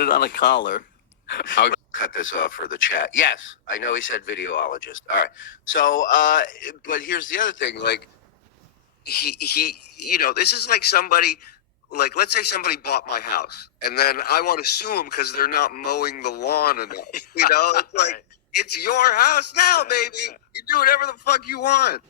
Put it on a collar. I'll cut this off for the chat. Yes, I know he said videologist. All right. So, but here's the other thing. Like, he, this is like somebody, like, let's say somebody bought my house, and then I want to sue them because they're not mowing the lawn enough. It's like, it's your house now, baby. You do whatever the fuck you want.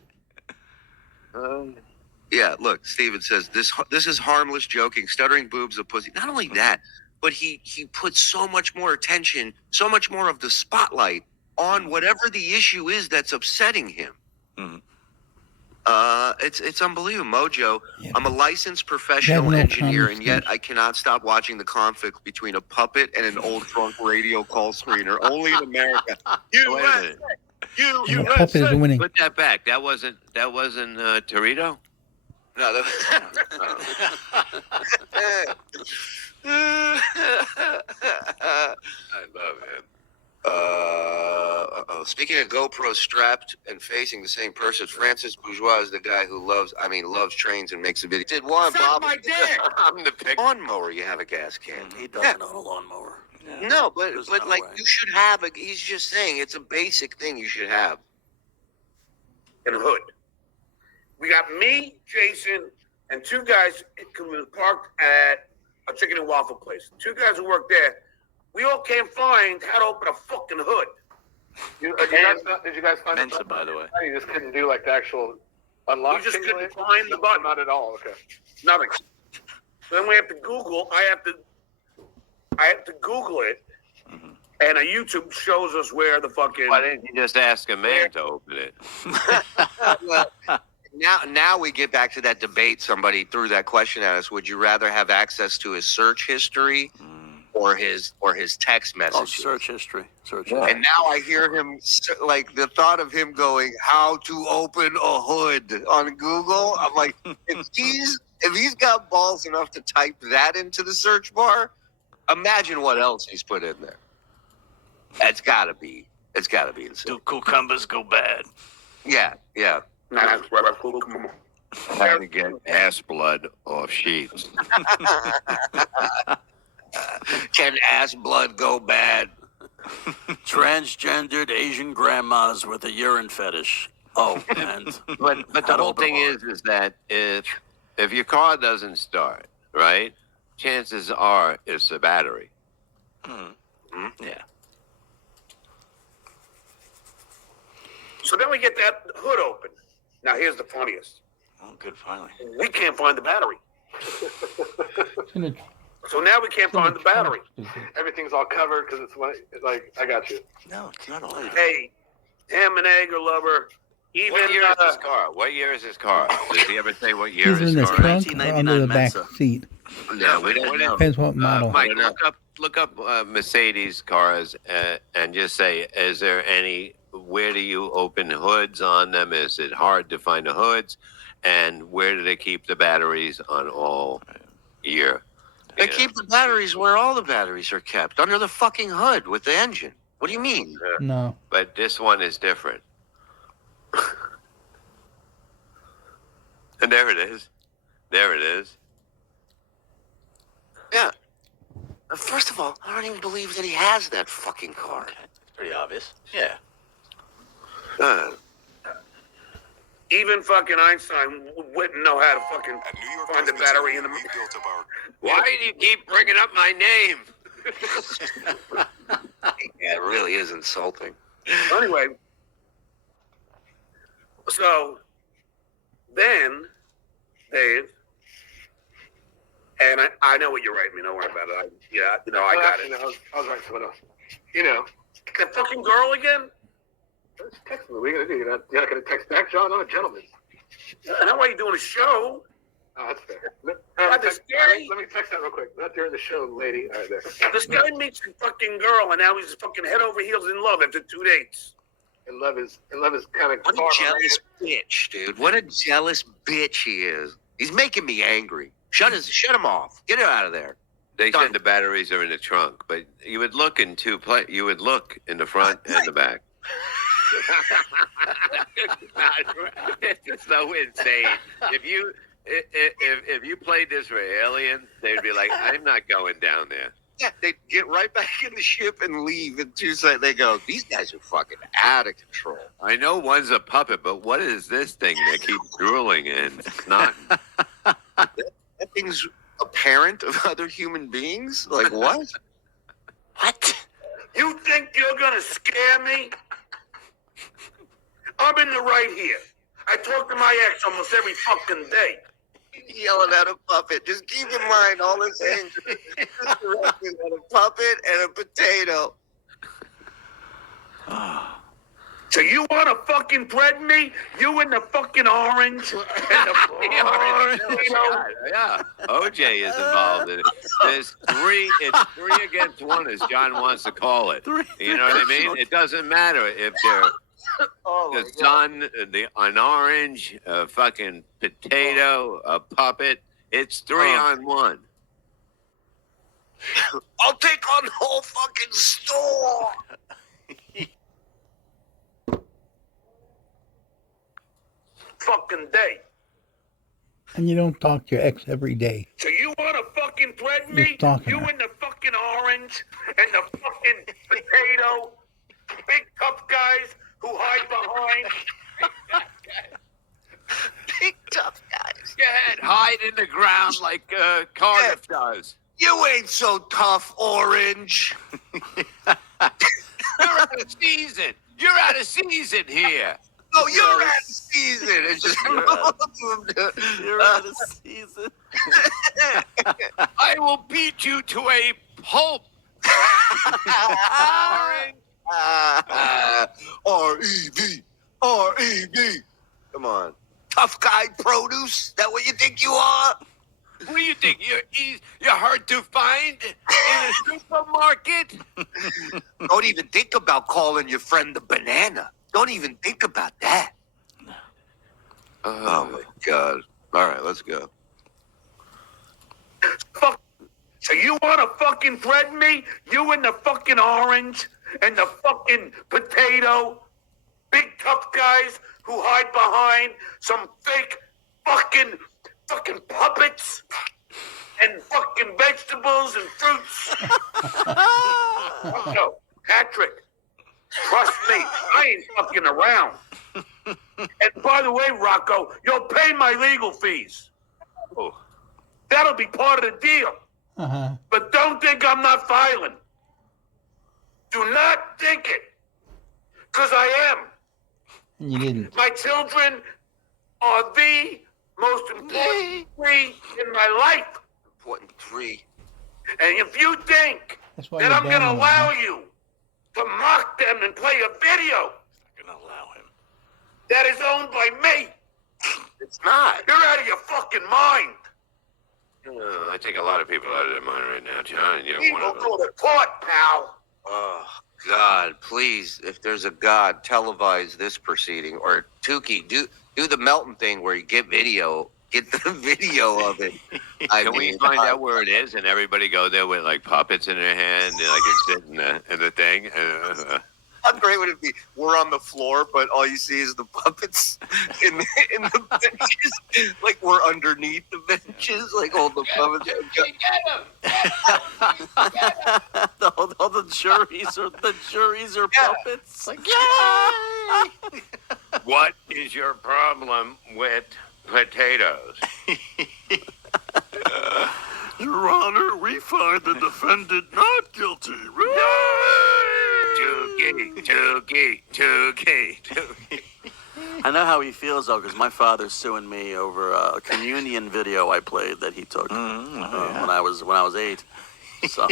Yeah, look, Steven says, this is harmless joking. Stuttering boobs a pussy. Not only that, but he puts so much more attention, so much more of the spotlight on whatever the issue is that's upsetting him. Mm-hmm. It's unbelievable. Mojo, yeah. I'm a licensed professional engineer, and yet I cannot stop watching the conflict between a puppet and an old trunk radio call screener. Only in America. USA. The puppet is winning. Put that back. That wasn't Torito? No, that I love him. Speaking of GoPro strapped and facing the same person, Francis Bourgeois is the guy who loves trains and makes a video. Did one, Bob? My dick. I'm the pick. Lawnmower, you have a gas can. He doesn't own a lawnmower. Yeah. No, but like you should have he's just saying it's a basic thing you should have. In a hood. We got me, Jason, and two guys parked at a chicken and waffle place. Two guys who work there. We all can't find how to open a fucking hood. Did you guys find Mensa, by the way. You just couldn't do like the actual unlock. You just couldn't find the button. Not at all. Okay. Nothing. So then we have to Google. I have to Google it, and a YouTube shows us where the fucking. Why didn't you just ask a man to open it? Well, now we get back to that debate. Somebody threw that question at us. Would you rather have access to his search history or his text messages? Oh, search history. And now I hear him, like, the thought of him going, how to open a hood on Google. I'm like, if he's got balls enough to type that into the search bar, imagine what else he's put in there. It's gotta be insane. Do cucumbers go bad? Yeah. How to get ass blood off sheets. Can ass blood go bad? Transgendered Asian grandmas with a urine fetish. Oh, and but the whole thing is that if your car doesn't start, right, chances are it's the battery. Yeah. So then we get that hood open. Now here's the funniest. Oh, good, finally. We can't find the battery. So now we can't find the battery. Everything's all covered because it's like I got you. No, it's not all. Hey, ham and egg or lover. Even What year is his car? What year is his car? Does he ever say what year He's his in the car trunk is? or under the back Mensa. seat. No, we don't know. Depends what model. Mike, look up Mercedes cars and just say, is there any? Where do you open hoods on them? Is it hard to find the hoods? And where do they keep the batteries on all year? They keep the batteries where all the batteries are kept, under the fucking hood with the engine. What do you mean? No. But this one is different. And there it is. Yeah. First of all, I don't even believe that he has that fucking car. It's pretty obvious. Yeah. Even fucking Einstein wouldn't know how to fucking find the battery in the. Why do you keep bringing up my name? Yeah, it really is insulting. Anyway, so then, Dave, and I know what you're writing me. Don't worry about it. I got it. I was writing someone else. That fucking girl again. Just text me. What are you gonna do? You're not gonna text back, John? I'm a gentleman. I know why you're doing a show. Oh, that's fair. Let me text that real quick. Not during the show, lady. All right, there. This guy meets a fucking girl, and now he's fucking head over heels in love after 2 dates. And love is kind of. What a jealous bitch, dude. What a jealous bitch he is. He's making me angry. Shut him off. Get him out of there. They said the batteries are in the trunk, but you would look in you would look in the front and the back. It's so insane. If you played this for aliens, they'd be like, I'm not going down there. Yeah, they get right back in the ship and leave in 2 seconds. They go, these guys are fucking out of control. I know one's a puppet, but what is this thing that keeps drooling and not? That thing's a parent of other human beings? Like, what? What? You think you're gonna scare me? I'm in the right here. I talk to my ex almost every fucking day. Yelling at a puppet. Just keep in mind all this anger is directed at a puppet and a potato. So you want to fucking threaten me? You and the fucking orange and the Yeah, OJ is involved in it. There's three. It's 3 against 1, as John wants to call it. You know what I mean? It doesn't matter if they're the sun, an orange, a fucking potato, a puppet. It's 3 on 1. I'll take on the whole fucking store. fucking day. And you don't talk to your ex every day. So you want to fucking threaten me? You're stalking You her. and the fucking orange and the fucking potato, big tough guys who hide behind. Big tough guys. Go ahead, hide in the ground like Cardiff does. You ain't so tough, Orange. You're out of season. You're out of season here. No, you're out of season. It's just You're out of season. I will beat you to a pulp. R-E-V. R-E-V. Come on. Tough guy produce? That what you think you are? What do you think? You're hard to find in a supermarket? Don't even think about calling your friend the banana. Don't even think about that. Oh my God. All right, let's go. Fuck. So you want to fucking threaten me? You and the fucking orange and the fucking potato, big tough guys who hide behind some fake fucking puppets and fucking vegetables and fruits. No, Patrick, trust me, I ain't fucking around. And by the way, Rocco, you'll pay my legal fees. Oh. That'll be part of the deal. Uh-huh. But don't think I'm not violent. Do not think it. Because I am. And you didn't. My children are the most important three in my life. Important 3. And if you think That's why that you're I'm going to down on it, allow huh? you to mock them and play a video I'm gonna allow him. that is owned by me, It's not. you're out of your fucking mind. I take a lot of people out of their mind right now, John. You're We one will of them. go to court, pal. Oh, God, please, if there's a God, televise this proceeding. Or Tukey, do the Melton thing where you get the video of it. Can we find out where it is and everybody go there with like puppets in their hand and like sit in the thing? How great would it be? We're on the floor, but all you see is the puppets in the benches. Like we're underneath the benches, like all the puppets. all the juries are puppets. Like, What is your problem with potatoes? Your Honor, we find the defendant not guilty. Tukey. I know how he feels though, because my father's suing me over a communion video I played that he took when I was 8. So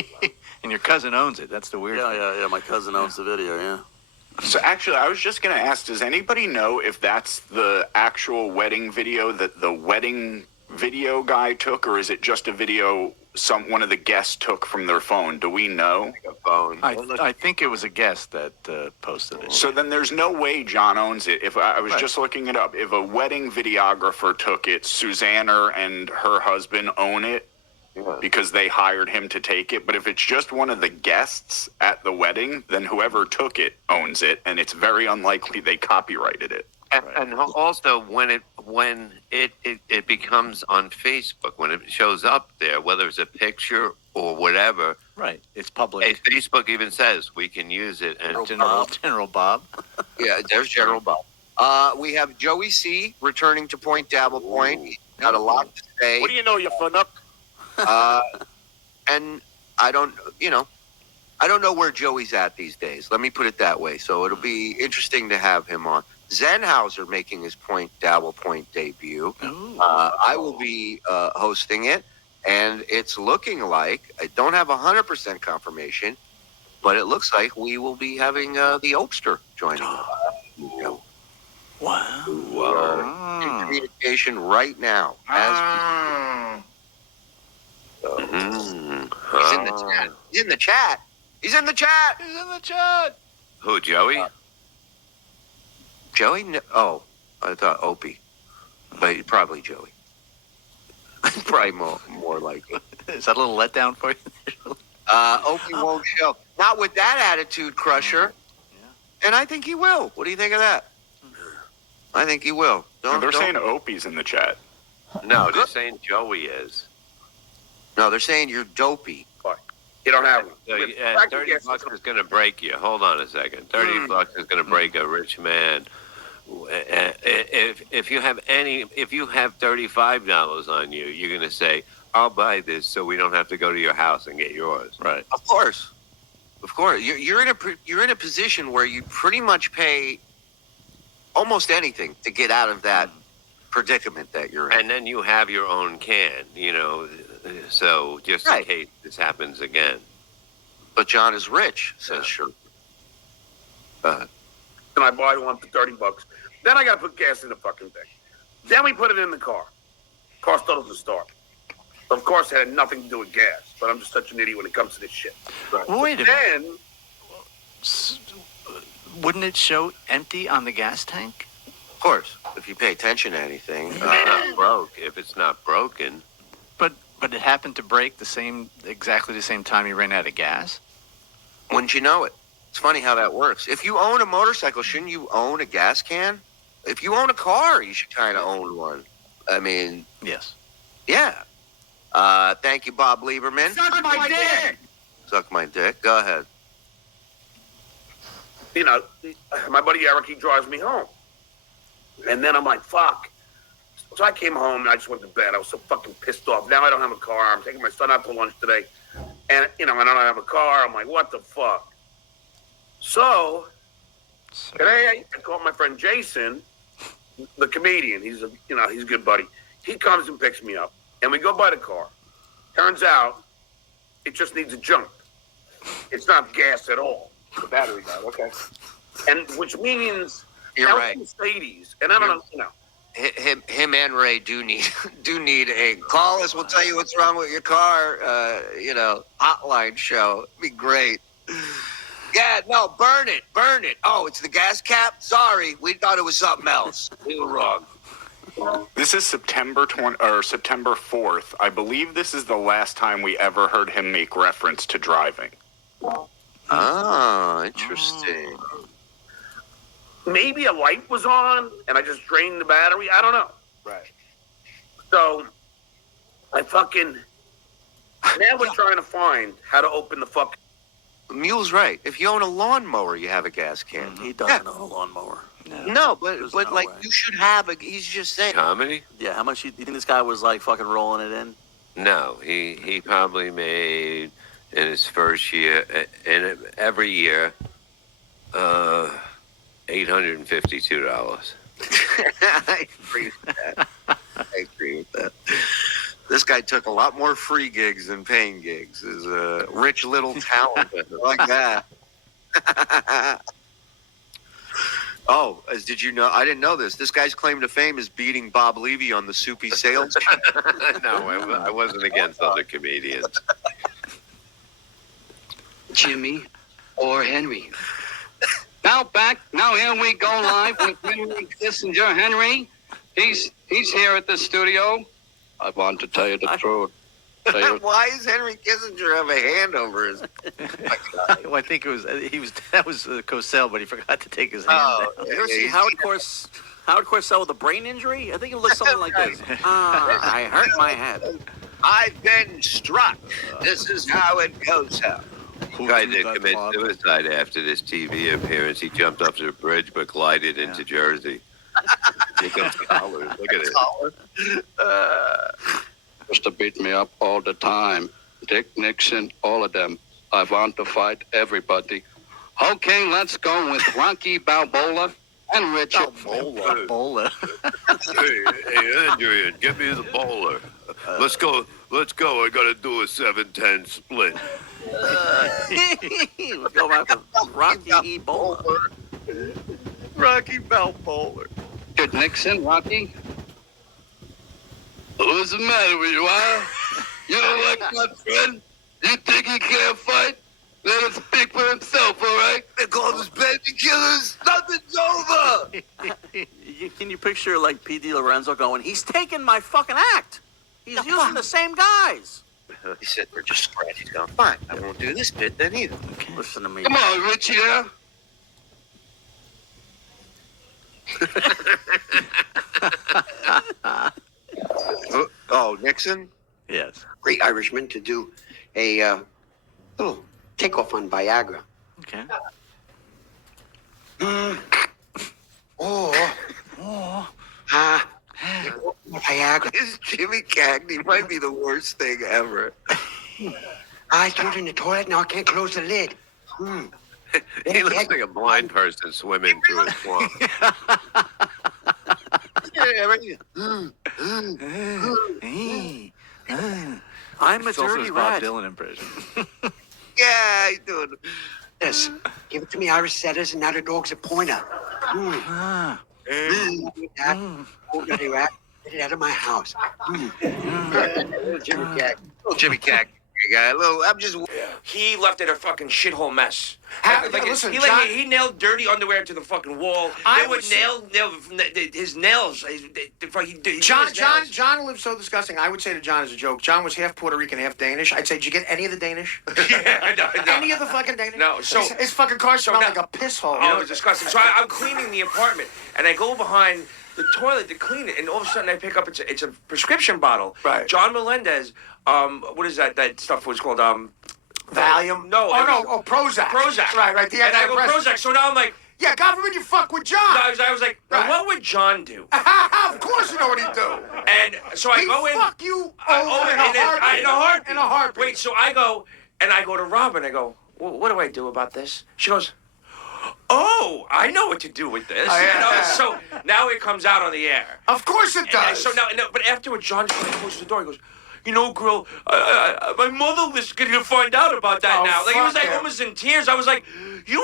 And your cousin owns it. That's the weird thing. yeah. My cousin owns the video. Yeah. So actually, I was just going to ask, does anybody know if that's the actual wedding video that the wedding video guy took, or is it just a video one of the guests took from their phone? Do we know? A phone. I think it was a guest that posted it. So then there's no way John owns it. If I was just looking it up, if a wedding videographer took it, Susanna and her husband own it because they hired him to take it. But if it's just one of the guests at the wedding, then whoever took it owns it, and it's very unlikely they copyrighted it. And also when it becomes on Facebook, when it shows up there, whether it's a picture or whatever, Right. It's public. hey, Facebook even says we can use it. And General Bob. Yeah, there's General Bob. We have Joey C. returning to Point Dabble Point. He's got a lot to say. What do you know, you funnook? And I don't know where Joey's at these days. Let me put it that way. So it'll be interesting to have him on. Zenhauser making his Point Dabble Point debut. I will be hosting it, and it's looking like, I don't have 100% confirmation, but it looks like we will be having the Oakster joining us. Wow. We are in communication right now. He's in the chat. He's in the chat. He's in the chat. He's in the chat. who, Joey? Joey? Oh, I thought Opie, but probably Joey. Probably more likely. Is that a little letdown for you? Opie won't show. Not with that attitude, Crusher. And I think he will. What do you think of that? I think he will. They're saying Opie's in the chat. No, they're saying Joey is. No, they're saying you're dopey. You don't have one. So, $30 is going to break you. Hold on a second. $30 is going to break a rich man. If you have $35 on you, you're going to say, "I'll buy this, so we don't have to go to your house and get yours." Right. Of course. You're in a position where you pretty much pay almost anything to get out of that predicament that you're in. And then you have your own can, so just in case this happens again. But John is rich, says sure. And I buy one for $30. Then I got to put gas in the fucking thing. Then we put it in the car. Car still doesn't start. Of course, it had nothing to do with gas, but I'm just such an idiot when it comes to this shit. Well, wait a minute. Then, Wouldn't it show empty on the gas tank? Of course, if you pay attention to anything. If it's not broke, if it's not broken. But it happened to break exactly the same time you ran out of gas? Wouldn't you know it? It's funny how that works. If you own a motorcycle, shouldn't you own a gas can? If you own a car, you should kind of own one. I mean, Yes. yeah. Thank you, Bob Lieberman. suck my dick! Suck my dick. Go ahead. My buddy Eric, he drives me home. And then I'm like, fuck. So I came home and I just went to bed. I was so fucking pissed off. Now I don't have a car. I'm taking my son out to lunch today. And, I don't have a car. I'm like, what the fuck? So, today I called my friend Jason, the comedian. He's he's a good buddy. He comes and picks me up. And we go by the car. Turns out, it just needs a jump. It's not gas at all. The battery died, okay. And which means You're right. Mercedes, and I don't know. Him and Ray do need a call us. We'll tell you what's wrong with your car. Hotline show. It'd be great. Yeah, no, burn it. Oh, it's the gas cap. Sorry, we thought it was something else. We were wrong. This is September 4th. I believe this is the last time we ever heard him make reference to driving. Oh, interesting. Maybe a light was on, and I just drained the battery. I don't know. Right. So, now we're trying to find how to open the fucking. Mule's right. If you own a lawnmower, you have a gas can. He doesn't own a lawnmower. No, but There's but no like way. you should have a. He's just saying. Comedy? Yeah, how much you think this guy was like fucking rolling it in? No, he probably made in his first year, and every year, $852. I agree with that. This guy took a lot more free gigs than paying gigs. Is a rich little talent like that. Oh, did you know? I didn't know this. This guy's claim to fame is beating Bob Levy on the Soupy Sales. No, I wasn't against other comedians. Jimmy or Henry. Now here we go live with Henry Kissinger. Henry, he's here at the studio. I want to tell you the truth. Why does Henry Kissinger have a hand over his? Well, I think that was Cosell, but he forgot to take his hand down. You ever see Howard Howard Cosell with a brain injury? I think it looks something like this. I hurt my head. I've been struck. This is how it goes out. Guy that committed suicide after this TV appearance. He jumped off the bridge but glided into Jersey. Look at the collar. Look at it. Used to beat me up all the time. Dick Nixon, all of them. I want to fight everybody. Okay, let's go with Rocky Balboa and Richard. Bowler. Hey, Adrian, give me the bowler. Let's go. Let's go. I got to do a 7-10 split. Let's go back to Rocky E. Bowler. Rocky Balboa. Richard Nixon, Rocky. What's the matter with you, huh? You don't like my friend? You think he can't fight? Let him speak for himself, all right? They call us baby killers. Nothing's over. Can you picture like P.D. Lorenzo going, he's taking my fucking act. He's using the same guys. He said, we're just scratch. He's going, fine. I won't do this bit then either. Okay. Listen to me. Come on, Richie, yeah? Oh, Nixon? Yes. Great Irishman to do a little takeoff on Viagra. Okay. Viagra. This Jimmy Cagney might be the worst thing ever. I threw it in the toilet, now I can't close the lid. He looks like a blind person swimming through a swamp. I'm a It's also dirty his Bob rat. Dylan impression. Yeah, he's doing it. This. Give it to me, Irish setters, and now the dog's a pointer. Oh, dirty rat. Get it out of my house. Little Jimmy Cagney. Little Jimmy Cagney guy. I'm just. He left it a fucking shithole mess. Listen, he, John- he nailed dirty underwear to the fucking wall. I They would would nail his nails. John lives so disgusting. I would say to John as a joke, John was half Puerto Rican, half Danish. I'd say, did you get any of the Danish? Yeah, I know. Any of the fucking Danish? No, so- his fucking car smelled now- like a piss hole. Oh, it was disgusting. So I'm cleaning the apartment, and I go behind the toilet to clean it, and all of a sudden I pick up it's a prescription bottle. Right. John Melendez. What is that stuff was called? Valium? No. Oh, Prozac. Prozac. Right. The And I go antidepressant. Prozac. So now I'm like, Yeah, God forbid you fuck with John. I was like, now Right. what would John do? Of course you know what he'd do. And so I He'd go in. fuck you Oh, in a heartbeat. in a heartbeat. In a Wait, so I go to Robin. I go, what do I do about this? She goes, oh, I know what to do with this. Oh, yeah. You know? So now it comes out on the air. Of course it And does. so now, but afterward, John just closes the door. He goes, you know, girl, my mother was going to find out about that Oh, now. Like, he was fuck like him. almost in tears. I was like, you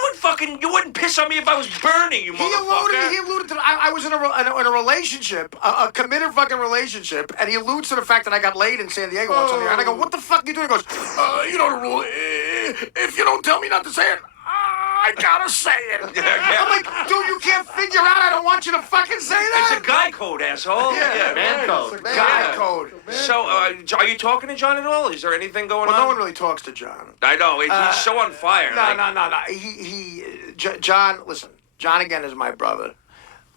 wouldn't piss on me if I was burning, you He motherfucker. alluded to. I was in a relationship, a committed fucking relationship, and he alludes to the fact that I got laid in San Diego once on the air. And I go, "What the fuck are you doing?" He goes, "You know the rule. If you don't tell me not to say it, I gotta say it." I'm like, "Dude, you can't figure out. I don't want you to fucking say that." It's a guy code, asshole. man code. Guy code. So, are you talking to John at all? Is there anything going Well, on? no one really talks to John. I know. He's so on fire. No. like- John, listen. John again is my brother.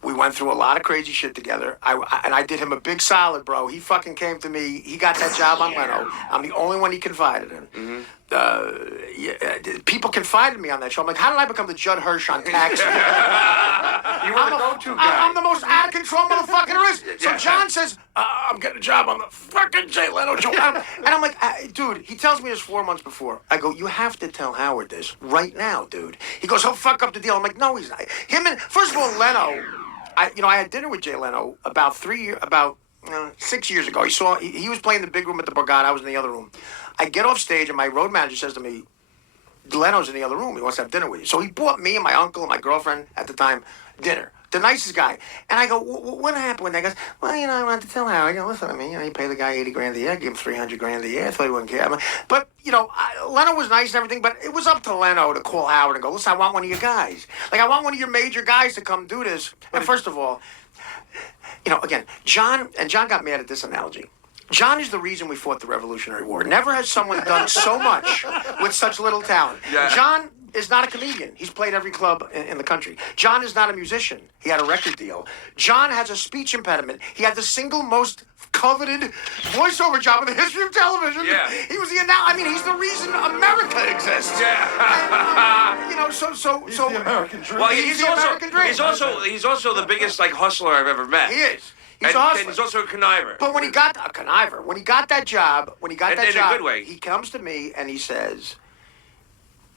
We went through a lot of crazy shit together. I did him a big solid, bro. He fucking came to me. He got that job on Leno. I'm the only one he confided in. People confided in me on that show. I'm like, how did I become the Judd Hirsch on tax? You were the go-to guy. I'm the most out of control motherfucker there is. So John says, I'm getting a job on the fucking Jay Leno show. And I'm like, dude, he tells me this 4 months before. I go, you have to tell Howard this right now, dude. He goes, he'll fuck up the deal. I'm like, no, he's not. First of all, Leno, I had dinner with Jay Leno about 6 years ago. He was playing the big room at the Borgata. I was in the other room. I get off stage and my road manager says to me, Leno's in the other room. He wants to have dinner with you. So he bought me and my uncle and my girlfriend at the time dinner. The nicest guy. And I go, what happened? And he goes, well, I wanted to tell Howard. Listen to me. You pay the guy 80 grand a year. Give him 300 grand a year. I thought he wouldn't care. But, Leno was nice and everything, but it was up to Leno to call Howard and go, listen, I want one of your guys. Like, I want one of your major guys to come do this. And first of all, again, John got mad at this analogy. John is the reason we fought the Revolutionary War. Never has someone done so much with such little talent. Yeah. John is not a comedian. He's played every club in the country. John is not a musician. He had a record deal. John has a speech impediment. He had the single most coveted voiceover job in the history of television. Yeah. He was he's the reason America exists. Yeah. And, so the American dream. Well, he's the American dream. he's also the biggest like hustler I've ever met. He is. He's And awesome. he's also a conniver. But when he got a conniver, when he got that job, In a good way. he comes to me and he says,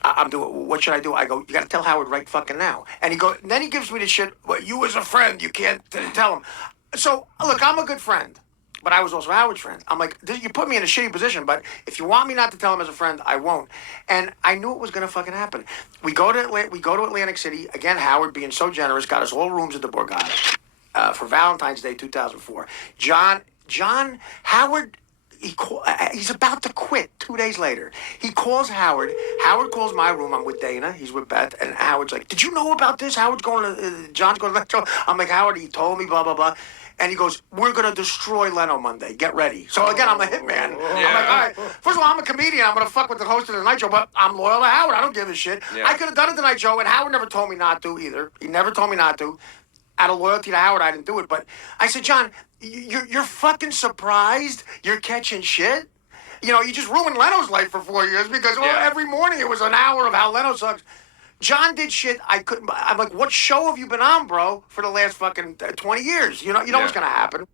"I'm doing. What should I do?" I go, "You got to tell Howard right fucking now." And then he gives me the shit. Well, you as a friend, you can't tell him. So look, I'm a good friend, but I was also Howard's friend. I'm like, you put me in a shitty position, but if you want me not to tell him as a friend, I won't. And I knew it was gonna fucking happen. We go to Atlantic City again. Howard, being so generous, got us all rooms at the Borgata. For Valentine's Day 2004. Howard, he's about to quit 2 days later. He calls Howard. Howard calls my room. I'm with Dana. He's with Beth. And Howard's like, did you know about this? John's going to that show. I'm like, Howard, he told me, blah, blah, blah. And he goes, we're going to destroy Leno Monday. Get ready. So again, I'm a hitman. I'm like, all right. First of all, I'm a comedian. I'm going to fuck with the host of the Tonight Show, but I'm loyal to Howard. I don't give a shit. Yeah. I could have done it Tonight Show, and Howard never told me not to either. He never told me not to. Out of loyalty to Howard, I didn't do it. But I said, John, you're fucking surprised you're catching shit? You just ruined Leno's life for 4 years because every morning it was an hour of how Leno sucks. John did shit I couldn't. I'm like, what show have you been on, bro, for the last fucking 20 years? You know what's going to happen.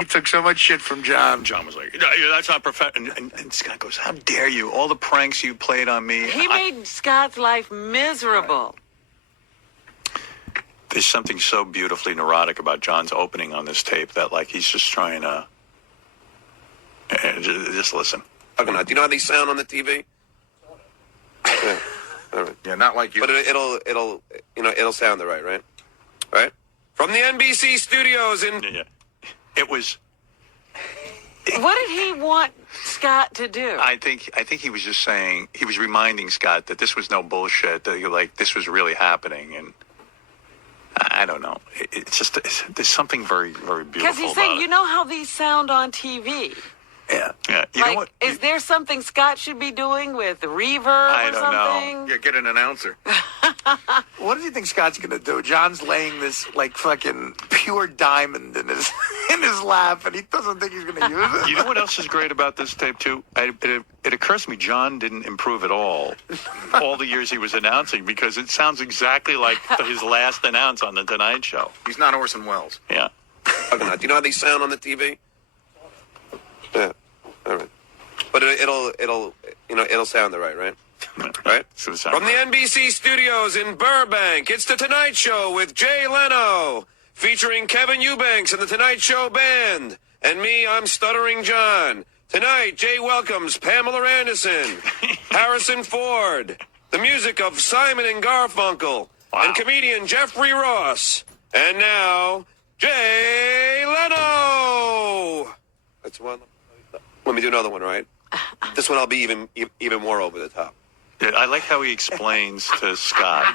He took so much shit from John. John was like, that's not professional. And Scott goes, how dare you? All the pranks you played on me. He made Scott's life miserable. There's something so beautifully neurotic about John's opening on this tape that, like, he's just trying to... Just listen. Do you know how these sound on the TV? Yeah. All right. Yeah, not like you. But it'll sound the right? Right? From the NBC studios in... Yeah. It was... What did he want Scott to do? I think he was just saying, he was reminding Scott that this was no bullshit, that this was really happening, and I don't know. It's just, there's something very, very beautiful Because he's saying, about you know how these sound on TV? Yeah. You Like, know what? is there something Scott should be doing with reverb I or don't something? Yeah, get an announcer. What do you think Scott's going to do? John's laying this, like, fucking pure diamond in his lap, and he doesn't think he's going to use it. You know what else is great about this tape, too? It occurs to me John didn't improve at all the years he was announcing, because it sounds exactly like his last announce on The Tonight Show. He's not Orson Welles. Yeah. Do you know how these sound on the TV? Yeah. All right. But it'll sound the right? Right? From the NBC studios in Burbank, it's The Tonight Show with Jay Leno, featuring Kevin Eubanks and The Tonight Show Band. And me, I'm Stuttering John. Tonight, Jay welcomes Pamela Anderson, Harrison Ford, the music of Simon and Garfunkel, and comedian Jeffrey Ross. And now, Jay Leno! That's one. Let me do another one, right? This one I'll be even more over the top. Yeah, I like how he explains to Scott,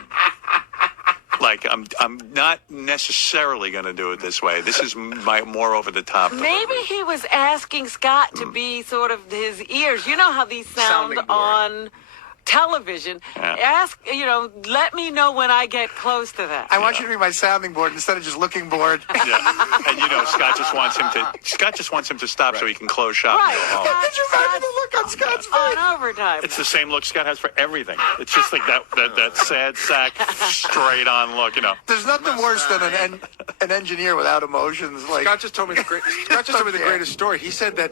like, I'm not necessarily going to do it this way. This is my more over the top. Maybe he was asking Scott to be sort of his ears. You know how these sound on television. Yeah. Let me know when I get close to that. I want you to be my sounding board instead of just looking bored. Yeah. And Scott just wants him to stop so he can close shop. Right. Did you imagine the look on Scott's face? On overtime. It's the same look Scott has for everything. It's just like that sad sack, straight on look. There's nothing worse than an engineer without emotions. Like Scott just told me the greatest story. He said that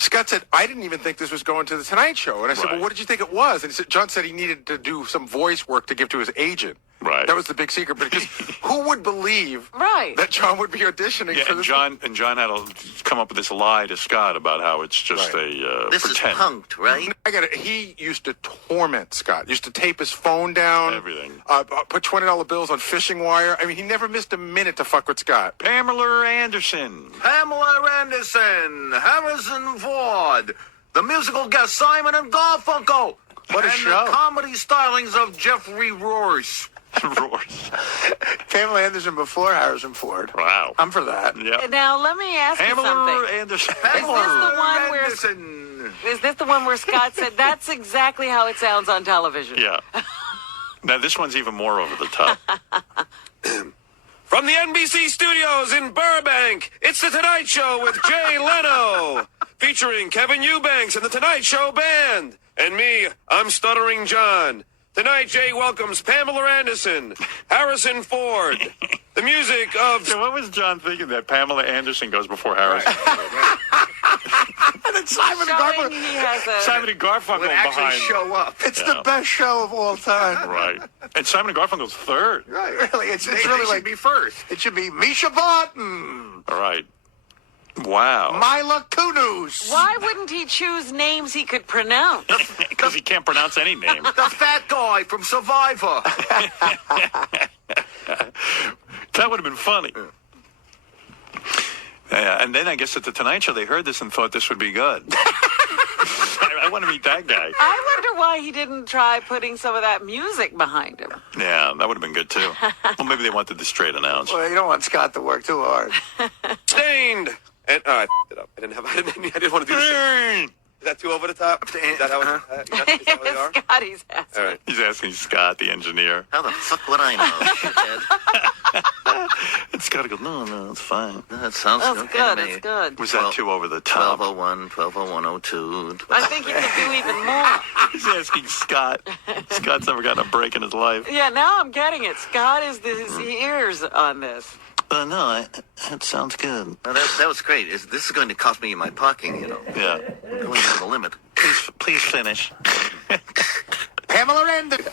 Scott said, I didn't even think this was going to The Tonight Show. And I said, well, what did you think it was? And John said he needed to do some voice work to give to his agent. Right. That was the big secret. Because who would believe that John would be auditioning for this? And John had to come up with this lie to Scott about how it's just This pretend. is punked, right? I got it. He used to torment Scott. Used to tape his phone down. Everything. Put $20 bills on fishing wire. I mean, he never missed a minute to fuck with Scott. Pamela Anderson, Harrison Ford, the musical guest Simon and Garfunkel, What a and show. the comedy stylings of Jeffrey Ross. Pamela Anderson before Harrison Ford. Wow. I'm for that. Yeah. Now, let me ask you Pamela something. Anderson. Is this the one where... Anderson. Is this the one where Scott said that's exactly how it sounds on television? Yeah. Now this one's even more over the top. From the NBC studios in Burbank, it's The Tonight Show with Jay Leno, featuring Kevin Eubanks and The Tonight Show Band. And me, I'm Stuttering John. Tonight, Jay welcomes Pamela Anderson, Harrison Ford, the music of... So what was John thinking that Pamela Anderson goes before Harrison? And then Simon and Garfunkel. Simon and Garfunkel Would actually behind. show up. It's the best show of all time. Right. And Simon and Garfunkel's third. Right, really. It's They really should like be first. it should be Misha Barton, All right. Wow. Mila Kunis, Why wouldn't he choose names he could pronounce? Because he can't pronounce any name. The fat guy from Survivor. That would have been funny. Yeah, and then I guess at the Tonight Show they heard this and thought this would be good. I want to meet that guy. I wonder why he didn't try putting some of that music behind him. Yeah, that would have been good too. Well, maybe they wanted the straight announce. Well, you don't want Scott to work too hard. Stained. And I f***ed it up. I didn't want to do this. Is that too over the top? Is that how is that how they are? Scotty's asking. All right. He's asking Scott, the engineer. How the fuck would I know? shithead? And Scott goes, no, it's fine. That sounds That's okay good. to me. It's good. Was that too over the top? 1201, 120102. I think he could do even more. He's asking Scott. Scott's never gotten a break in his life. Yeah, now I'm getting it. Scott is his ears on this. No, that sounds good. No, that was great. This is going to cost me my parking, you know. Yeah. Going to the limit. Please finish. Pamela Anderson.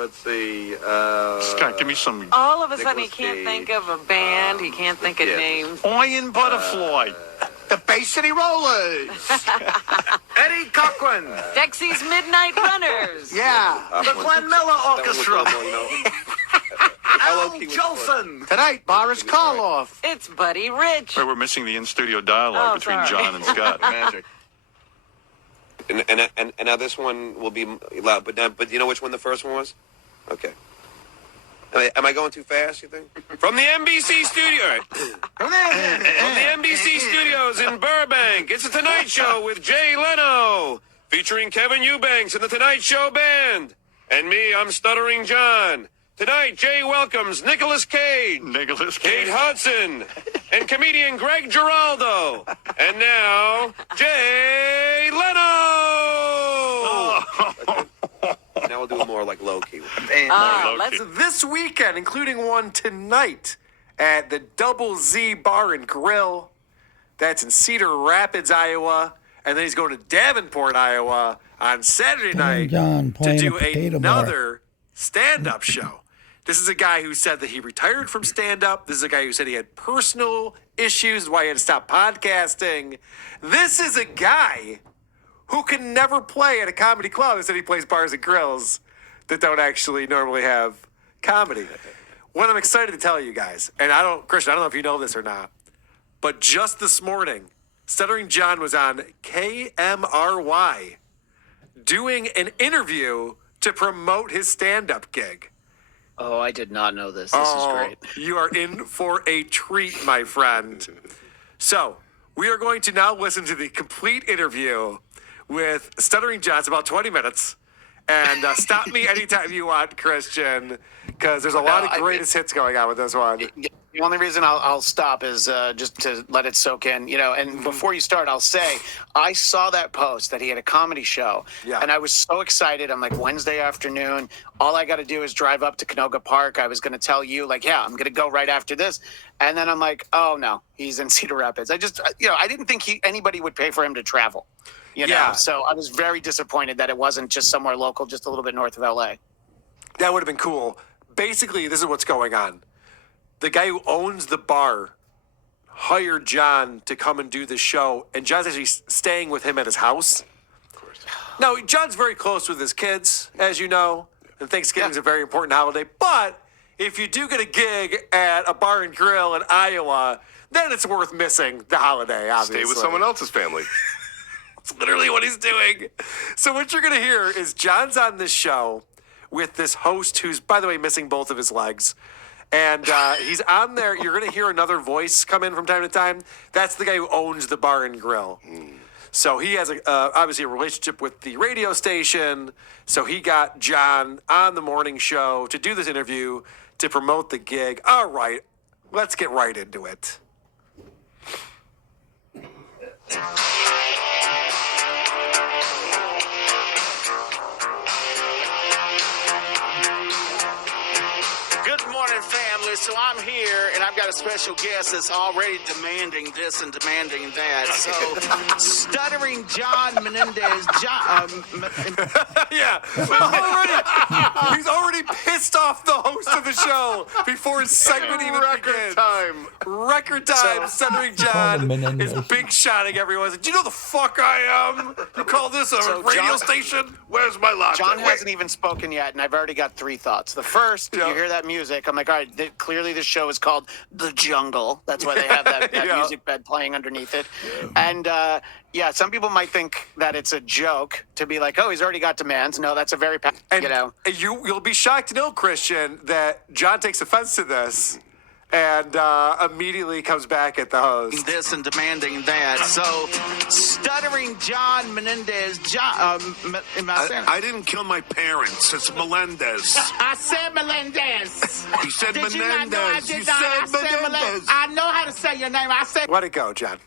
Let's see. Scott, give me some All of a sudden, he Nicolas can't Cage. think of a band. He can't think of yeah. names. Iron Butterfly. The Bay City Rollers. Eddie Cochran. Dexy's Midnight Runners. Yeah. The Glenn Miller Orchestra. Al King was Jolson. Tonight, Boris Karloff. It's Buddy Rich. Wait, we're missing the in-studio dialogue Oh, between sorry. John and Scott. Magic. And now this one will be loud, but you know which one the first one was? Okay. Am I going too fast, you think? From the NBC studio. From the NBC studios in Burbank, it's The Tonight Show with Jay Leno, featuring Kevin Eubanks and The Tonight Show Band. And me, I'm Stuttering John. Tonight, Jay welcomes Nicolas Cage, Kate Hudson, and comedian Greg Giraldo. And now, Jay Leno! Now we'll do it more like low-key. This weekend, including one tonight at the Double Z Bar and Grill. That's in Cedar Rapids, Iowa. And then he's going to Davenport, Iowa on Saturday night John to playing do a potato bar. another stand-up show. This is a guy who said that he retired from stand-up. This is a guy who said he had personal issues, why he had to stop podcasting. This is a guy who can never play at a comedy club. He said he plays bars and grills that don't actually normally have comedy. What I'm excited to tell you guys, and Christian, I don't know if you know this or not, but just this morning, Stuttering John was on KMRY doing an interview to promote his stand-up gig. Oh, I did not know this. This is great. You are in for a treat, my friend. So, we are going to now listen to the complete interview with Stuttering John. It's about 20 minutes. And stop me anytime you want, Christian, because there's a lot of greatest hits going on with this one. The only reason I'll stop is just to let it soak in, and before you start, I'll say, I saw that post that he had a comedy show, and I was so excited. I'm like, Wednesday afternoon, all I got to do is drive up to Canoga Park. I was going to tell you, I'm going to go right after this. And then I'm like, oh, no, he's in Cedar Rapids. I just, I didn't think anybody would pay for him to travel, So I was very disappointed that it wasn't just somewhere local, just a little bit north of L.A. That would have been cool. Basically, this is what's going on. The guy who owns the bar hired John to come and do the show, and John's actually staying with him at his house. Of course. Now, John's very close with his kids, as you know, and Thanksgiving's a very important holiday. But if you do get a gig at a bar and grill in Iowa, then it's worth missing the holiday, obviously. Stay with someone else's family. That's literally what he's doing. So what you're going to hear is John's on this show with this host who's, by the way, missing both of his legs. And he's on there. You're going to hear another voice come in from time to time. That's the guy who owns the bar and grill. So he has obviously a relationship with the radio station. So he got John on the morning show to do this interview to promote the gig. All right, let's get right into it. Good morning, family. So I'm here, and I've got a special guest that's already demanding this and demanding that. So, Stuttering John Menendez. Yeah, he's already pissed off the host of the show before his segment even begins. Record time. Stuttering John is big shotting everyone. Do you know the fuck I am? You call this a radio station? Where's my locker? John hasn't even spoken yet, and I've already got 3 thoughts. The first, you hear that music, I'm like, all right, clearly this show is called The Jungle. That's why they have that music bed playing underneath it. And, some people might think that it's a joke to be like, oh, he's already got demands. No, that's a very, You'll be shocked to know, Christian, that John takes offense to this and immediately comes back at the host. This and demanding that. So, Stuttering John Menendez. I didn't kill my parents. It's Melendez. I said Melendez. You said Did Menendez. You not know I did not? I said Melendez. I know how to say your name. I said. Let it go, John.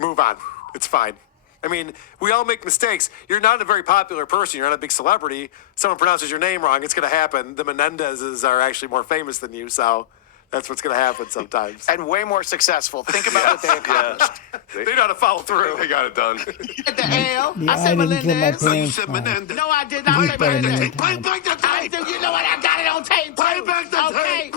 Move on. It's fine. I mean, we all make mistakes. You're not a very popular person. You're not a big celebrity. Someone pronounces your name wrong. It's going to happen. The Menendezes are actually more famous than you, so that's what's going to happen sometimes. And way more successful. Think about what they accomplished. They know how to follow through. They got it done. The L. Yeah, I said I didn't kill my Melendez. parents. said Menendez. No, I did not He's say better than Melendez. that. Play back the tape. You know what? I got it on tape. Play back the tape.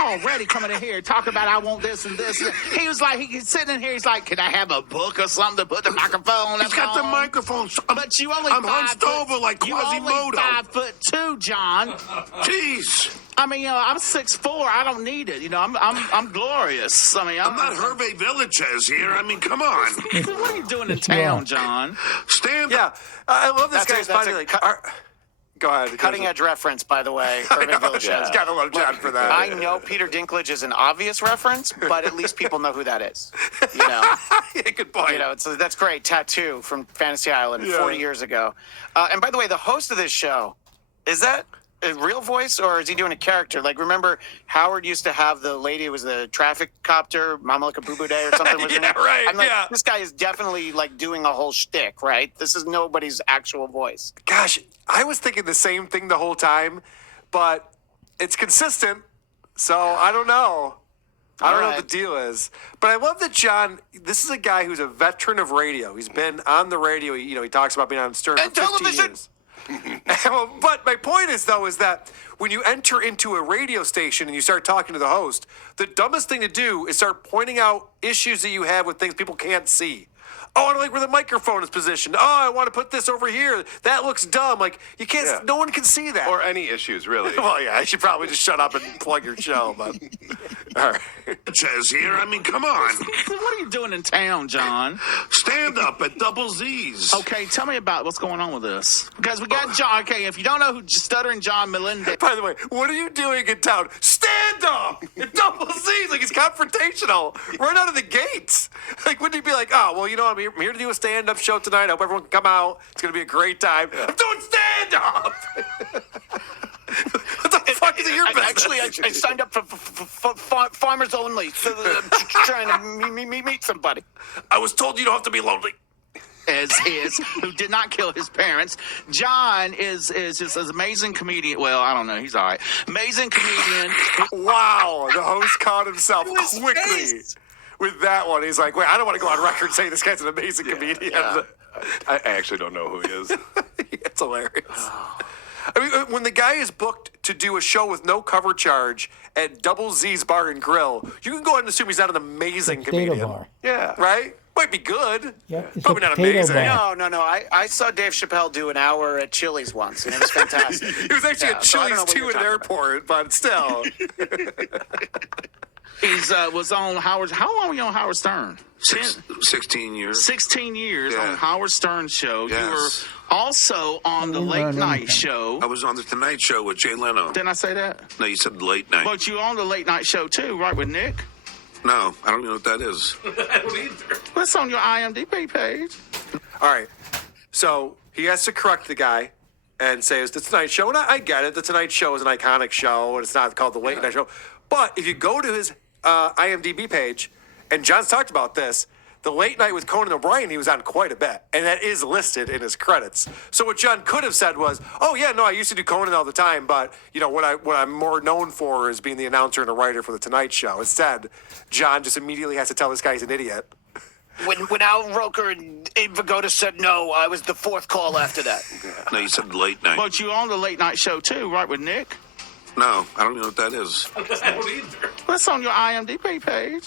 Already coming in here talking about I want this and this. He was like, he's sitting in here. He's like, can I have a book or something to put the microphone? He's got the microphone. But you only I'm 5 hunched foot, over like you only Quasimodo. 5'2", John. Jeez. I mean, I'm 6'4". I don't need it. I'm glorious. I mean, I'm not Hervé Villachez here. I mean, come on. What are you doing in town, John? Stand Yeah, I love this guy's that's finally a like. Go ahead. Cutting edge reference, by the way. It's got to love John for that. I know Peter Dinklage is an obvious reference, but at least people know who that is. You know, Yeah, good point. that's great. Tattoo from Fantasy Island 40 years ago. And by the way, the host of this show, is that a real voice or is he doing a character? Like, remember Howard used to have the lady who was the traffic copter, Mama Like a Boo Boo Day or something? Was her name? Right. I'm like, this guy is definitely like doing a whole shtick, right? This is nobody's actual voice. Gosh, I was thinking the same thing the whole time, but it's consistent, so I don't know. I don't know what the deal is. But I love that John, this is a guy who's a veteran of radio. He's been on the radio. He talks about being on Stuttering for 50 years. But my point is, though, is that when you enter into a radio station and you start talking to the host, the dumbest thing to do is start pointing out issues that you have with things people can't see. Oh, I don't like where the microphone is positioned. Oh, I want to put this over here. That looks dumb. Like, you can't, no one can see that. Or any issues, really. Well, yeah, I should probably just shut up and plug your show, but. All right. Villachez here. I mean, come on. What are you doing in town, John? Stand up at Double Z's. Okay, tell me about what's going on with this. Because we got John. Okay, if you don't know who Stuttering John Melendez. By the way, what are you doing in town? Stand up! At Double Z's, like, it's confrontational. Right out of the gates. Like, wouldn't he be like, oh, well, I'm here to do a stand-up show tonight. I hope everyone can come out. It's going to be a great time. I'm doing stand-up! What the fuck is it your business? Actually, I signed up for farmers only. So trying to meet somebody. I was told you don't have to be lonely. Who did not kill his parents. John is just an amazing comedian. Well, I don't know. He's all right. Amazing comedian. Wow. The host caught himself quickly with that one. He's like, wait, I don't want to go on record saying this guy's an amazing comedian. Yeah. I actually don't know who he is. It's hilarious. I mean, when the guy is booked to do a show with no cover charge at Double Z's Bar and Grill, you can go ahead and assume he's not an amazing comedian. Bar. Yeah. Right? Might be good. Yeah, it's Probably a not potato amazing. bar. No. I saw Dave Chappelle do an hour at Chili's once, and it was fantastic. He was actually at so I don't know Chili's what too you're at an talking about. airport, but still. He's was on Howard. How long were you on Howard Stern? 16 years. 16 years Yeah. on Howard Stern show. Yes. You were also on the didn't late learn night anything. show. I was on the Tonight Show with Jay Leno. Didn't I say that? No, you said late night. But you were on the late night show too, right, with Nick? No, I don't even know what that is. I don't either. What's on your IMDb page? All right. So he has to correct the guy and say it's the Tonight Show. And I get it. The Tonight Show is an iconic show, and it's not called the Late Night Show. But if you go to his IMDb page, and John's talked about this, the Late Night with Conan O'Brien, he was on quite a bit. And that is listed in his credits. So what John could have said was, oh, yeah, no, I used to do Conan all the time, but, you know, what I'm more known for is being the announcer and a writer for the Tonight Show. Instead, John just immediately has to tell this guy he's an idiot. When Al Roker and Abe Vigoda said no, I was the fourth call after that. No, you said late night. But you were on the late night show too, right, with Nick? No, I don't even know what that is. I don't either. What's on your IMDb page?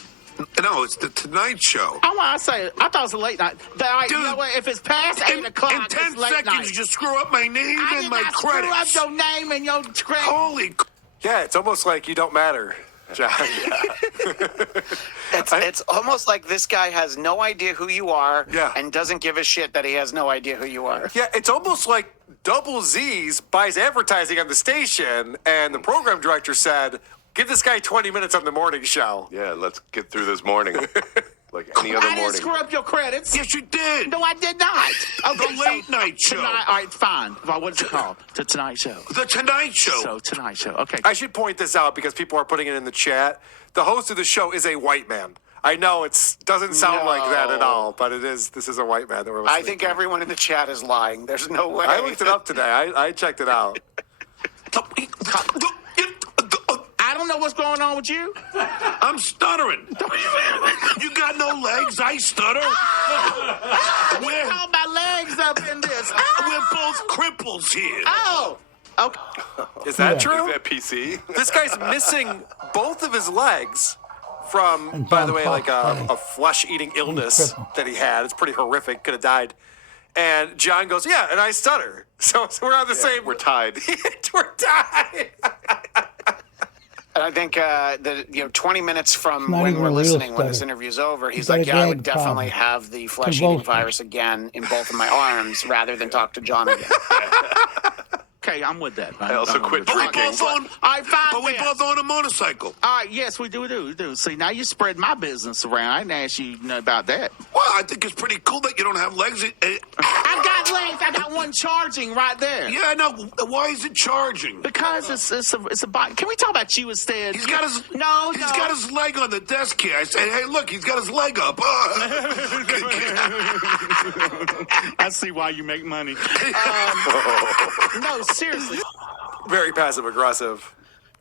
No, it's the Tonight Show. I want to say, I thought it was a late night. But, all right, you know what? If it's past 8 o'clock, in 10 it's late seconds, night. you just screw up my name I and did my not credits. screw up your name and your credit. Holy. Yeah, it's almost like you don't matter, John. It's almost like this guy has no idea who you are and doesn't give a shit that he has no idea who you are. Yeah, it's almost like Double Z's buys advertising on the station, and the program director said, give this guy 20 minutes on the morning show. Yeah, let's get through this morning. Like any other I didn't morning. screw up your credits. Yes, you did. No, I did not. Okay, The Late Night Show. Tonight, all right, fine. Well, what's it called? The Tonight Show. The Tonight Show. So, Tonight Show. Okay. I should point this out because people are putting it in the chat. The host of the show is a white man. I know it doesn't sound like that at all, but it is. This is a white man that we're listening I think to. everyone in the chat is lying. There's no way. I looked it up today. I checked it out. I don't know what's going on with you. I'm stuttering. You got no legs. I stutter. We're talking about legs up in this. We're both cripples here. Oh. Okay. Is that Yeah. true? Is that PC? This guy's missing both of his legs from, And by John the way, Fox like funny. a flesh-eating illness crippled. that he had. It's pretty horrific. Could have died. And John goes, yeah, and I stutter. So we're on the same. We're tied. We're tied. And I think that 20 minutes from not when even we're a real listening, when this stutter. interview's over, he's got like, a yeah, I would gag definitely problem. have the flesh-eating Convulsions. virus again in both of my arms rather than talk to John again. Okay, I'm with that. I also quit But we drinking. both own. All right, fine. But we then. both own a motorcycle. All right, yes, we do. See, now you spread my business around. I didn't ask you about that. Well, I think it's pretty cool that you don't have legs. I got legs. I got one charging right there. Yeah, I know. Why is it charging? Because it's a bike. Can we talk about you instead? He's got his no. He's got his leg on the desk here. I say, hey, look, he's got his leg up. I see why you make money. No, seriously. Very passive-aggressive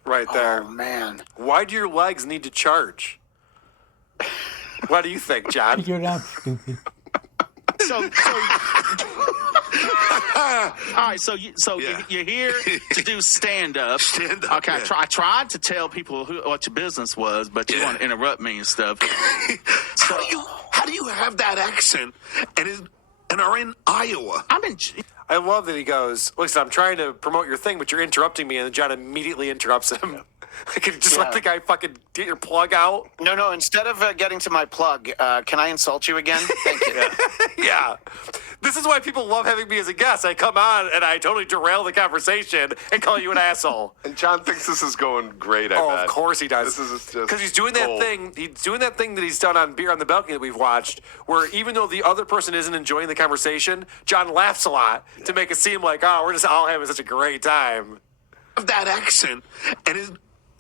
right there. Oh, man. Why do your legs need to charge? What do you think, John? Figure it out, stupid. So all right. So you're here to do stand up. Stand up. Okay. Yeah. I tried to tell people what your business was, but you want to interrupt me and stuff. How do you have that accent and are in Iowa? I love that he goes, listen, I'm trying to promote your thing, but you're interrupting me, and then John immediately interrupts him. Could you just let the guy fucking get your plug out? No. Instead of getting to my plug, can I insult you again? Thank you. Yeah. This is why people love having me as a guest. I come on and I totally derail the conversation and call you an asshole. And John thinks this is going great, I bet. Of course he does. This is just because he's doing that gold. thing. He's doing that thing that he's done on Beer on the Balcony that we've watched, where even though the other person isn't enjoying the conversation, John laughs a lot to make it seem like, oh, we're just all having such a great time. Have that accent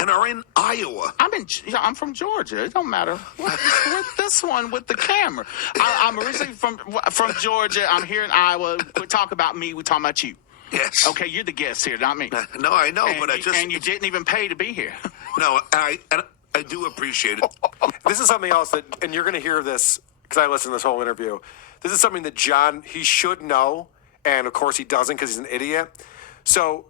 and are in Iowa. I'm from Georgia. It don't matter. With this one with the camera. I'm originally from Georgia. I'm here in Iowa. We talk about me. We talk about you. Yes. Okay, you're the guest here, not me. No, I know, but and you didn't even pay to be here. No, I do appreciate it. This is something else that, and you're going to hear this because I listened to this whole interview. This is something that John, he should know, and of course he doesn't because he's an idiot. So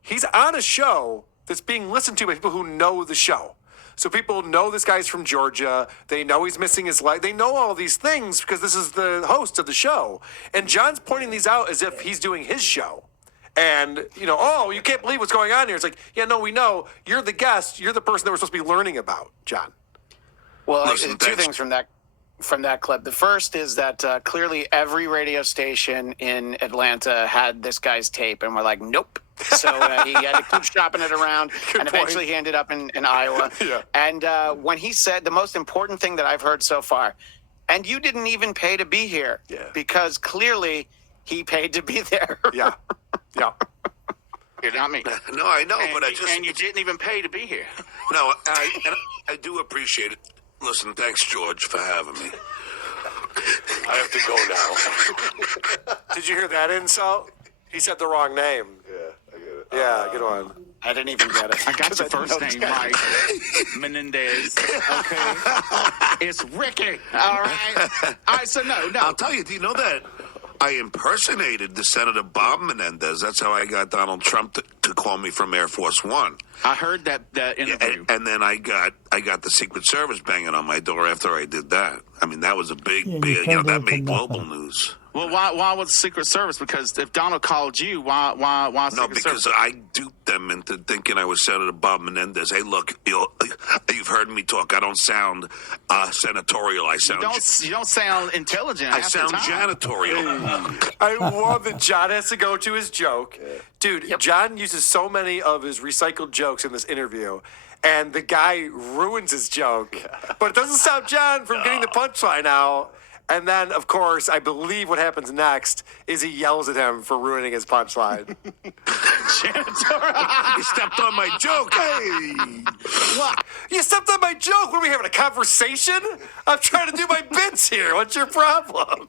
he's on a show that's being listened to by people who know the show. So people know this guy's from Georgia. They know he's missing his leg. They know all these things because this is the host of the show. And John's pointing these out as if he's doing his show. And, oh, you can't believe what's going on here. It's like, yeah, no, we know. You're the guest. You're the person that we're supposed to be learning about, John. Well, Listen, two things from that clip. The first is that clearly every radio station in Atlanta had this guy's tape, and we're like, nope. So he had to keep shopping it around, and eventually he ended up in Iowa. Yeah. And when he said the most important thing that I've heard so far, and you didn't even pay to be here, because clearly he paid to be there. Yeah. I mean, No, I know, but and you didn't even pay to be here. No, I do appreciate it. Listen, thanks, George, for having me. I have to go now. Did you hear that insult? He said the wrong name. Yeah, I get it. Yeah, good one. I didn't even get it. I got your first name right. Menendez. Okay. It's Ricky. All right. All right, so no. I'll tell you, do you know that I impersonated the Senator Bob Menendez? That's how I got Donald Trump to call me from Air Force One. I heard that interview. And then I got the Secret Service banging on my door after I did that. I mean, that was a big, that made global news. Well, why was the Secret Service? Because if Donald called you, why No, Secret because Service? I duped them into thinking I was Senator Bob Menendez. Hey, look, you've heard me talk. I don't sound senatorial. I sound You don't sound intelligent. I half the sound time. janitorial. I love that John has to go to his joke. Dude, John uses so many of his recycled jokes in this interview, and the guy ruins his joke. But it doesn't stop John from getting the punchline out. And then, of course, I believe what happens next is he yells at him for ruining his punchline. You stepped on my joke. Hey. What? You stepped on my joke? What, are we having a conversation? I'm trying to do my bits here. What's your problem?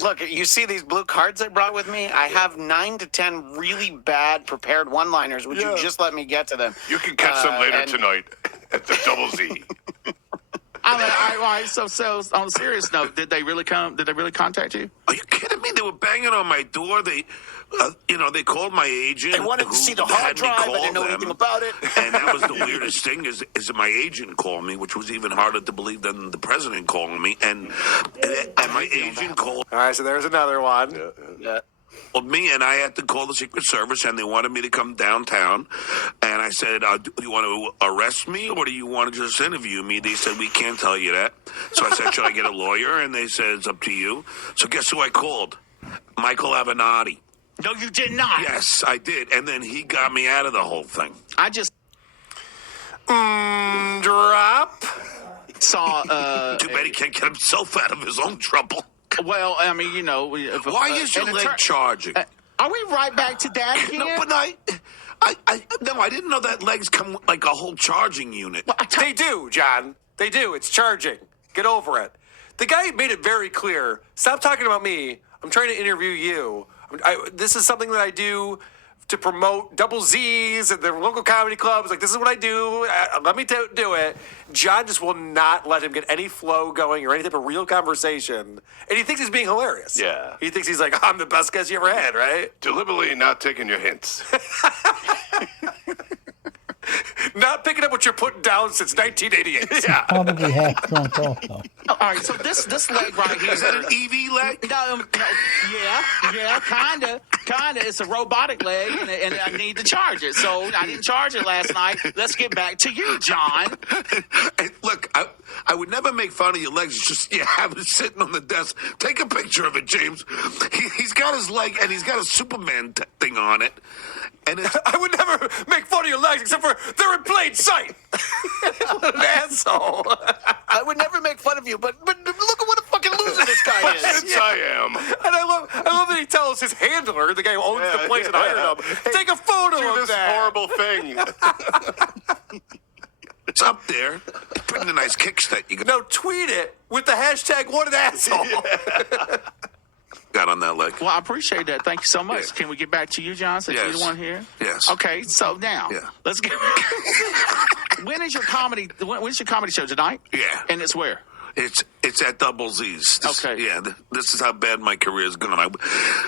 Look, you see these blue cards I brought with me? I have 9 to 10 really bad prepared one-liners. Would you just let me get to them? You can catch them later tonight at the Double Z. I mean, all right, so on a serious note, did they really come? Did they really contact you? Are you kidding me? They were banging on my door. They, they called my agent. They wanted to see the hard drive. I didn't know anything about it. And that was the weirdest thing is that my agent called me, which was even harder to believe than the president calling me. And my agent called. All right, so there's another one. Yeah. Called me, and I had to call the Secret Service, and they wanted me to come downtown. And I said, do you want to arrest me, or do you want to just interview me? They said, we can't tell you that. So I said, should I get a lawyer? And they said, it's up to you. So guess who I called? Michael Avenatti. No, you did not. Yes, I did. And then he got me out of the whole thing. I just drop. saw. Too bad he can't get himself out of his own trouble. Well, I mean, Why is your leg charging? Are we right back to that again? No, but I didn't know that legs come with like a whole charging unit. Well, they do, John. They do. It's charging. Get over it. The guy made it very clear. Stop talking about me. I'm trying to interview you. This is something that I do to promote Double Z's at the local comedy clubs. Like, this is what I do. Let me do it. John just will not let him get any flow going or any type of real conversation. And he thinks he's being hilarious. Yeah. He thinks he's like, I'm the best guest you ever had, right? Deliberately not taking your hints. Not picking up what you're putting down since 1988. Yeah. Probably half drunk also. All right, so this leg right here Is that an EV leg? No, yeah, kinda. It's a robotic leg, and I need to charge it. So I didn't charge it last night. Let's get back to you, John. Hey, look, I would never make fun of your legs. It's just you have it sitting on the desk. Take a picture of it, James. He's got his leg, and he's got a Superman thing on it. And I would never make fun of your legs except for they're in plain sight. What an asshole. I would never make fun of you, but look at what a fucking loser this guy is. Yes, I am. And I love that he tells his handler, the guy who owns the place and hired him, take a photo Do of this that. horrible thing. it's up there. It's pretty nice kickstand. You No, tweet it with the hashtag what an asshole. got on that leg. Well, I appreciate that. Thank you so much. Can we get back to you, John, since you're the one here? Yes. Okay, so now let's get. When's your comedy show tonight? Yeah. And it's where? It's at Double Z's. Okay. Yeah, this is how bad my career's gone.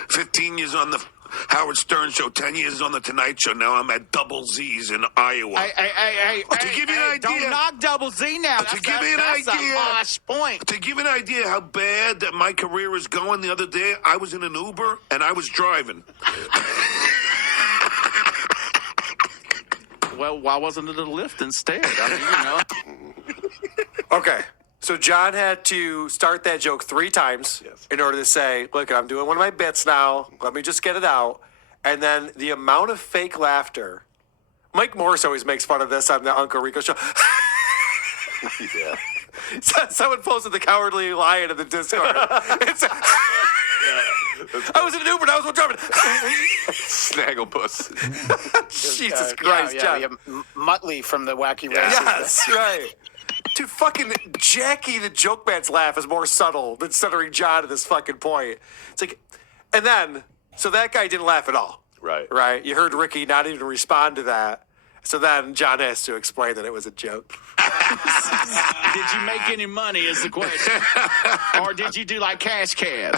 15 years on the Howard Stern Show, 10 years on the Tonight Show. Now I'm at Double Z's in Iowa. Hey, to give you an idea, don't knock Double Z now. To give you an idea, a posh point. To give you an idea how bad that my career is going, the other day I was in an Uber and I was driving. well, why wasn't it a lift instead? I mean, Okay. So John had to start that joke 3 times in order to say, look, I'm doing one of my bits now. Let me just get it out. And then the amount of fake laughter. Mike Morris always makes fun of this on the Uncle Rico show. Yeah. Someone posted the Cowardly Lion in the Discord. It's I was in an Uber and I was driving. Snagglepuss. Jesus Christ, John. Muttley from the Wacky Races. Yes, right. Dude, fucking Jackie the Joke Man's laugh is more subtle than Stuttering John at this fucking point. It's like, and then, so that guy didn't laugh at all. Right. Right? You heard Ricky not even respond to that. So then John has to explain that it was a joke. did you make any money is the question. Or did you do like cash cab?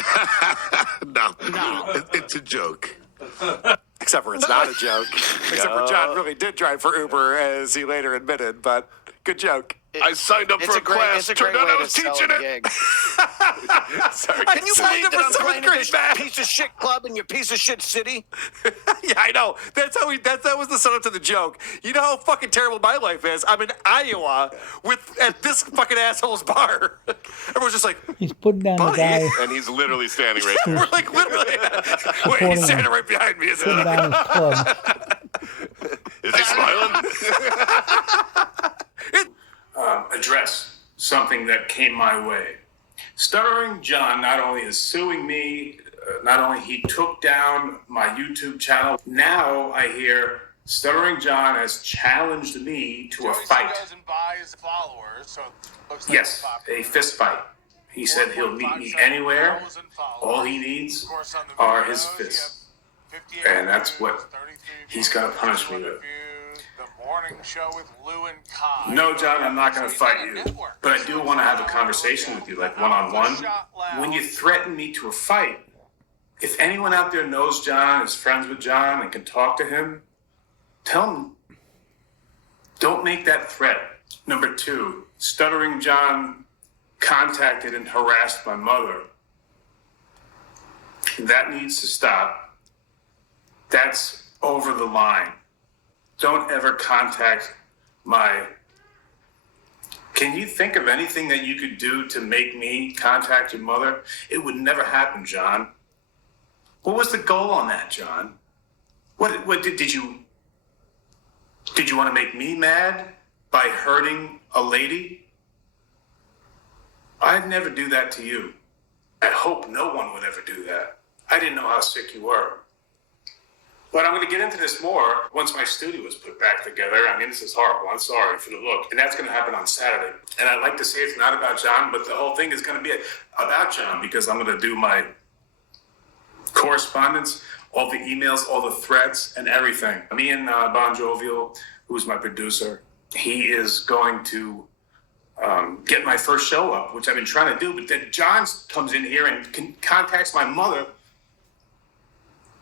No. It's a joke. Except for it's not a joke. Except for John really did drive for Uber, as he later admitted, but good joke. I signed up for a class. It's a great Turned out way I to was sell teaching a it. gig. Sorry. Can you believe that I'm 7th playing grade this math? piece of shit club in your piece of shit city? Yeah, I know. That was the setup to the joke. You know how fucking terrible my life is. I'm in Iowa at this fucking asshole's bar. Everyone's just like, He's putting down the guy. And he's literally standing right we're there. like literally. Wait, he's standing right behind me. Isn't Putting it? down his club. Is he smiling? Address something that came my way. Stuttering John not only is suing me, not only he took down my YouTube channel, now I hear Stuttering John has challenged me to a fight. Yes, a fist fight. He said he'll meet me anywhere. All he needs are his fists. And that's what he's going to punish me with. No, John, I'm not going to fight you. But I do want to have a conversation with you, like one-on-one. When you threaten me to a fight, if anyone out there knows John, is friends with John, and can talk to him, tell him, don't make that threat. Number 2, Stuttering John contacted and harassed my mother. That needs to stop. That's over the line. Don't ever contact my... Can you think of anything that you could do to make me contact your mother? It would never happen, John. What was the goal on that, John? What did you want to make me mad by hurting a lady? I'd never do that to you. I hope no one would ever do that. I didn't know how sick you were. But I'm going to get into this more once my studio is put back together. I mean, this is horrible. I'm sorry for the look. And that's going to happen on Saturday. And I'd like to say it's not about John, but the whole thing is going to be about John because I'm going to do my correspondence, all the emails, all the threads, and everything. Me and Bon Jovial, who's my producer, he is going to get my first show up, which I've been trying to do. But then John comes in here and contacts my mother.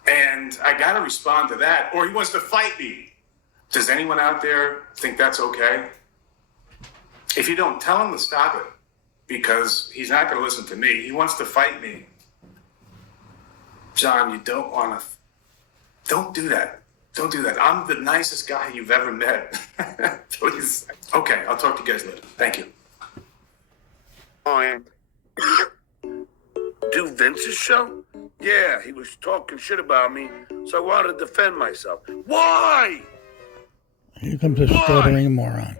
And I got to respond to that, or he wants to fight me. Does anyone out there think that's okay? If you don't, tell him to stop it, because he's not going to listen to me. He wants to fight me. John, you don't want to. Don't do that. Don't do that. I'm the nicest guy you've ever met. Please. Okay, I'll talk to you guys later. Thank you. Do Vince's show? Yeah, he was talking shit about me, so I wanted to defend myself. Why? Here comes a stuttering moron.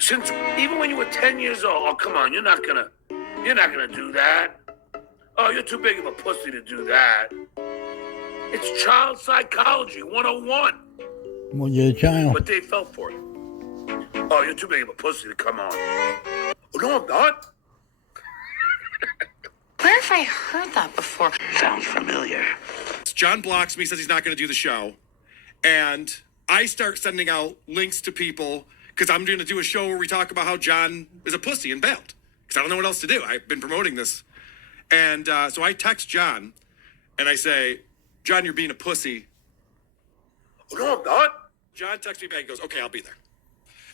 Since even when you were 10 years old, oh come on, you're not gonna do that. Oh, you're too big of a pussy to do that. It's child psychology 101. Well, you're a child. But they fell for it. Oh, you're too big of a pussy to come on. Oh, no, I'm not. Where have I heard that before? Sounds familiar. John blocks me, says he's not going to do the show. And I start sending out links to people because I'm going to do a show where we talk about how John is a pussy and bailed. Because I don't know what else to do. I've been promoting this. And so I text John and I say, John, you're being a pussy. Oh, no, I'm not. John texts me back and goes, okay, I'll be there.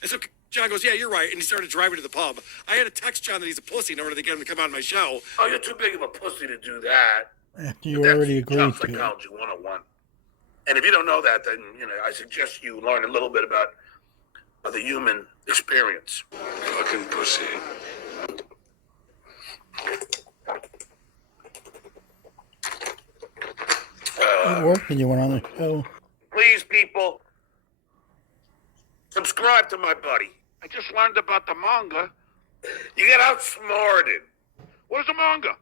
And so John goes, yeah, you're right. And he started driving to the pub. I had to text John that he's a pussy in order to get him to come on my show. Oh, you're too big of a pussy to do that. After you already agreed Child to it. Psychology 101. And if you don't know that, then I suggest you learn a little bit about the human experience. Fucking pussy. It worked and you went on the show. Please, people, subscribe to my buddy. I just learned about the manga. You get outsmarted. What is a manga?